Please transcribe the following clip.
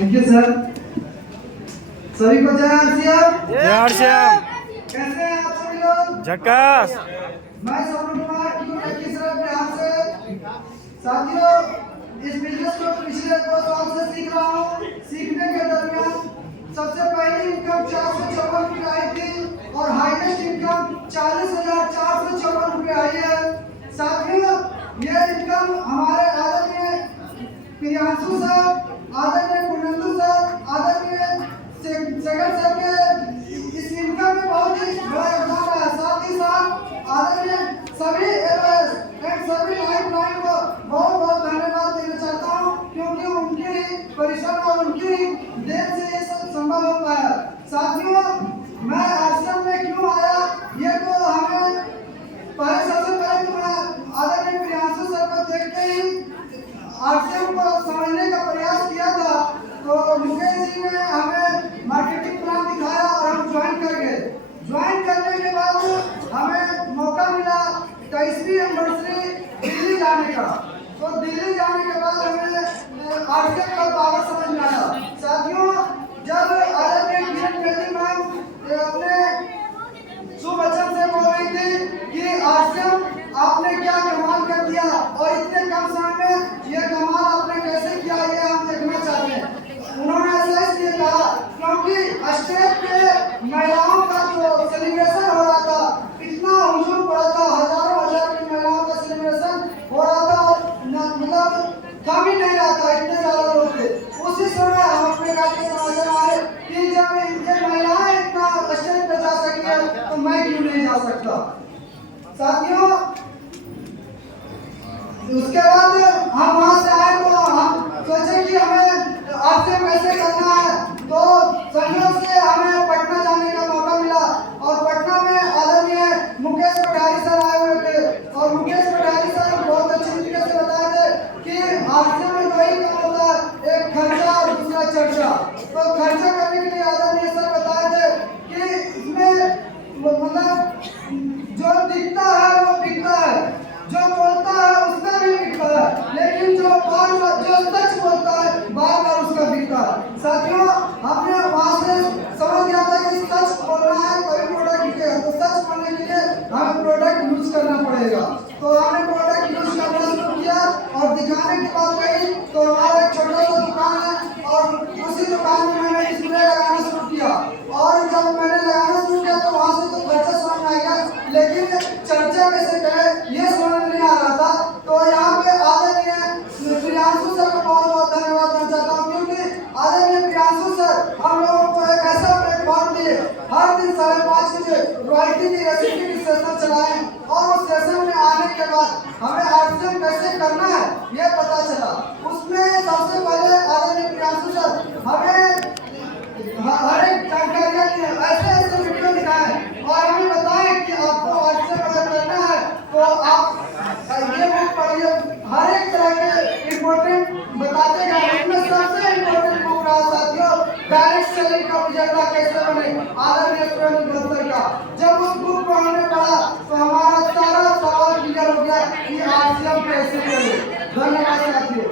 Thank you sir. सभी को जय आरसीएम। जय आरसीएम। कैसे हैं आप सभी लोग? झकास। मैं सौरभ कुमार बिहार से। साथियों, इस बिजनेस को पिछले 2 साल से सीख रहा हूँ। सीखने के दरमियान सबसे पहली इनकम 454 रुपये आई थी और हाईएस्ट इनकम 40,454 रुपये आई है। साथियों, ये इनकम हमारे आदरणीय प्रियांशु सर, आदरणीय कुनंदू सर, आदरणीय सेकंड सर के इस इनकम में बहुत ही बड़ा योगदान है। साथ ही साथ आदरणीय सभी एवरेज एंड सभी लाइफलाइन को बहुत बहुत धन्यवाद देना चाहता हूँ, क्योंकि उनके परिश्रम और उनकी देन से ये सब संभव हो पाया। साथियों, मैं आश्रम में क्यों आया ये तो हमें सबसे पहले तो मैं आदरणीय प्रियांशु सर को देखते ही आश्रम को समझने का प्रयास किया था। तो मुकेश जी ने हमें मार्केटिंग प्लान दिखाया और हम ज्वाइन कर गए। ज्वाइन करने के बाद हमें मौका मिला 23वीं एनिवर्सरी दिल्ली जाने का। तो दिल्ली जाने के बाद हमें आश्रम का पावर समझ में आया। साथियों, जब आदरणीय किरण बेदी मैम अपने सुवचन से बोल रही थी कि आश्रम आपने क्या कमाल कर दिया और इतने कम समय में ये कमाल आपने कैसे किया, ये हम देखना चाहते हैं। उन्होंने ऐसा इसलिए कहा क्योंकि स्टेज पे महिलाओं का जो सेलिब्रेशन हो रहा था, इतना हुजूम पड़ा था, हजारों की महिलाओं का सेलिब्रेशन हो रहा था और मतलब कम ही नहीं रहा था, इतने ज्यादा लोग थे। उसी समय हम अपने राज्य में नजर आए कि जब ये महिलाएं इतना स्टेज पे जा सकी है तो मैं क्यों नहीं जा सकता। साथियों, उसके बाद हम वहां से आए तो हम सोचे कि हमें आश्रम कैसे करना है। तो संयोग से हमें पटना जाने का मौका मिला और पटना में आदरणीय मुकेश कटारी सर आए हुए थे और मुकेश कटारी सर बहुत अच्छी तरीके से बताए थे कि आश्रम में दो ही काम होता है, एक खर्चा और दूसरा चर्चा। तो खर्चा करने के लिए आदरणीय सर बताए थे कि इसमें मतलब जो दिखता है वो बिकता है, जो बोलता है उसका भी बिकता है, लेकिन जो सच बोलता है बार बार उसका बिकता है। साथियों, हमने वहां से समझ गया था कि सच बोलना है तभी प्रोडक्ट बिकेगा। तो सच बोलने के लिए हमें प्रोडक्ट यूज करना पड़ेगा। तो हमने प्रोडक्ट यूज करना शुरू किया और दिखाने की बात कही तो हमारा एक छोटा सा दुकान है और उसी दुकान में मैंने डिस्प्ले लगाना शुरू किया। और जब मैंने लगाना शुरू किया तो वहां से तो खर्चा समझ में आएगा, लेकिन चर्चा कैसे करें ये समझ नहीं आ रहा था। तो यहाँ पे आदरणीय प्रियांशु सर को बहुत बहुत धन्यवाद देना चाहता हूँ, क्योंकि आदरणीय प्रियांशु सर हम लोगों को एक ऐसा प्लेटफॉर्म दिए, हर दिन 5:30 बजे रॉयल्टी की रेसिपी की सेशन चलाए और उस सेशन में आने के बाद हमें आश्रम कैसे करना है ये पता चला। उसमें सबसे पहले आदरणीय प्रियांशु सर हमें हर एक जानकारी ऐसे वीडियो दिखाएं और हमें बताएं कि आपको आश्रम अगर करना है तो आप ये बुक पढ़िए। हर एक तरह के इम्पोर्टेंट बताते गए। उसमें सबसे इम्पोर्टेंट बुक रहा साथियों डायरेक्ट सेलिंग का एजेंडा कैसे बने, आदरणीय सुरेंद्र भट्टर का। जब उस बुक को हमने पढ़ा तो हमारा सारा सवाल क्लियर हो गया कि आश्रम कैसे करें। धन्यवाद साथियों।